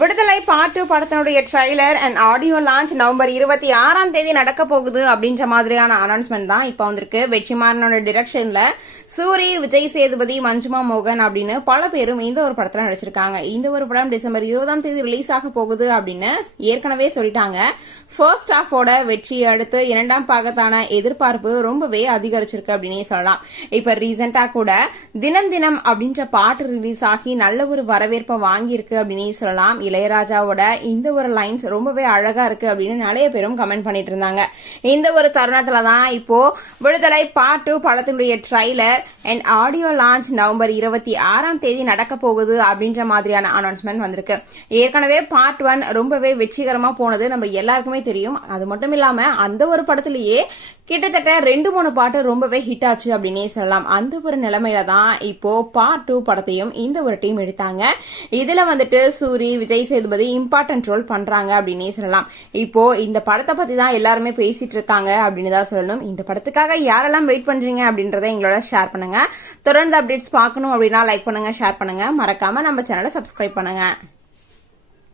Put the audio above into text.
விடுதலை பாட்டு படத்தினுடைய trailer and audio launch November இருபத்தி ஆறாம் தேதி நடக்க போகுது அப்படின்ற மாதிரியான அனௌன்ஸ்மெண்ட் தான் இப்போ வந்திருக்கு. வெற்றிமாறனோட டிரெக்ஷன்ல சூரி விஜய் சேதுபதி மஞ்சுமா மோகன் அப்படின்னு பல பேரும் இந்த ஒரு படத்தில் நடிச்சிருக்காங்க. இந்த ஒரு படம் டிசம்பர் இருபதாம் தேதி ரிலீஸ் ஆக போகுது அப்படின்னு ஏற்கனவே சொல்லிட்டாங்க. ஃபர்ஸ்ட் ஹாஃபோட வெற்றியை அடுத்து இரண்டாம் பாகத்தான எதிர்பார்ப்பு ரொம்பவே அதிகரிச்சிருக்கு அப்படின்னே சொல்லலாம். இப்போ ரீசெண்டா கூட தினம் தினம் அப்படின்ற பாட்டு ரிலீஸ் ஆகி நல்ல ஒரு வரவேற்பை வாங்கியிருக்கு அப்படின்னே சொல்லலாம். இளையராஜாவோட இந்த ஒரு லைன்ஸ் ரொம்பவே அழகா இருக்கு அப்படின்னு நிறைய பேரும் கமெண்ட் பண்ணிட்டு இருந்தாங்க. இந்த ஒரு தருணத்துல தான் இப்போ விடுதலை பார்ட் டூ படத்தினுடைய trailer and audio launch November இருபத்தி ஆறாம் தேதி நடக்க போகுது அப்படின்ற மாதிரியான அனௌன்ஸ்மெண்ட் வந்திருக்கு. ஏற்கனவே பார்ட் ஒன் ரொம்பவே வெற்றிகரமா போனது நம்ம எல்லாருக்குமே தெரியும். அது மட்டும் இல்லாம அந்த ஒரு படத்திலேயே கிட்டத்தட்ட ரெண்டு மூணு பாட்டு ரொம்பவே ஹிட் ஆச்சு அப்படின்னே சொல்லலாம். அந்த ஒரு நிலைமையில தான் இப்போ பார்ட் டூ படத்தையும் இந்த ஒரு டீம் எடுத்தாங்க. இதுல வந்துட்டு சூரி விஜய் விஜய் சேதுபதி இம்பார்ட்டன்ட் ரோல் பண்றாங்க அப்படின்னே சொல்லலாம். இப்போ இந்த படத்தை பத்தி தான் எல்லாருமே பேசிட்டு இருக்காங்க அப்படின்னு தான் சொல்லணும். இந்த படத்துக்காக யாரெல்லாம் வெயிட் பண்றீங்க அப்படின்றத எங்களோட ஷேர் பண்ணுங்க. தொடர்ந்து அப்டேட்ஸ் பார்க்கணும் அப்படின்னா லைக் பண்ணுங்க ஷேர் பண்ணுங்க. மறக்காம நம்ம சேனலை சப்ஸ்கிரைப் பண்ணுங்க.